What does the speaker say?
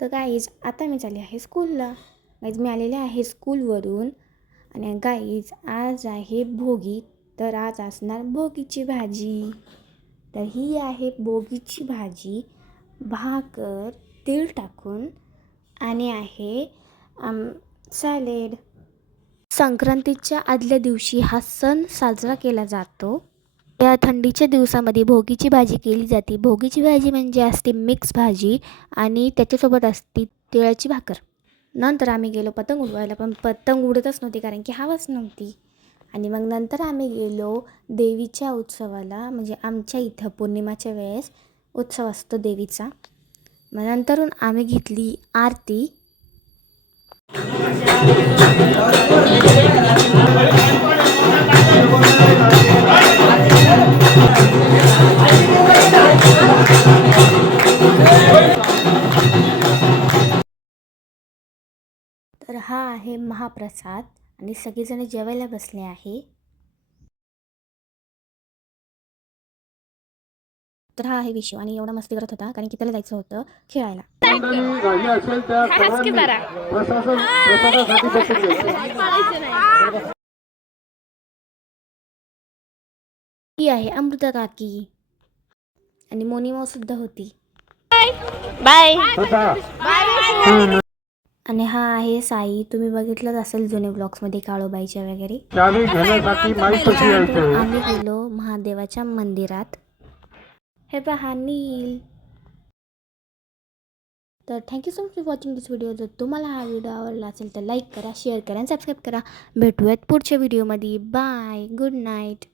तर गाईज आता मी चालली आहे स्कूलला. गाईज मी आलेले आहे स्कूलवरून. आणि गाईज आज आहे भोगी. तर आज असणार भोगीची भाजी. तर ही आहे भोगीची भाजी, भाकर, तीळ टाकून आणि आहे सॅलेड. संक्रांतीच्या आदल्या दिवशी हा सण साजरा केला जातो. या थंडीच्या दिवसामध्ये भोगीची भाजी केली जाते. भोगीची भाजी म्हणजे असते मिक्स भाजी आणि त्याच्यासोबत असते तिळाची भाकर. नंतर आम्ही गेलो पतंग उडवायला, पण पतंग उडतच नव्हती कारण की हवाच नव्हती. आणि मग नंतर आम्ही गेलो देवीच्या उत्सवाला, म्हणजे आमच्या इथं पौर्णिमाच्या वेळेस उत्सव असतो देवीचा. मग नंतरून आम्ही घेतली आरती. तर हा आहे महाप्रसाद आणि सगळेजण जेवायला बसले आहे. तर हा आहे विषय आणि एवढा मस्ती करत होता कारण की त्याला जायचं होतं खेळायला. ही आहे अमृता काकी आणि मोनिमा सुद्धा होती. बाय. आणि हा आहे साई. तुम्ही बघितलंच असेल जुने ब्लॉग्समध्ये काळूबाईच्या वगैरे. आम्ही गेलो महादेवाच्या मंदिरात. हे पहा नील. तर thank you so much for watching this video. जर तुम्हाला हा व्हिडिओ आवडला असेल तर लाईक करा, शेअर करा आणि सबस्क्राईब करा. भेटूयात पुढच्या व्हिडिओमध्ये. Bye, good night.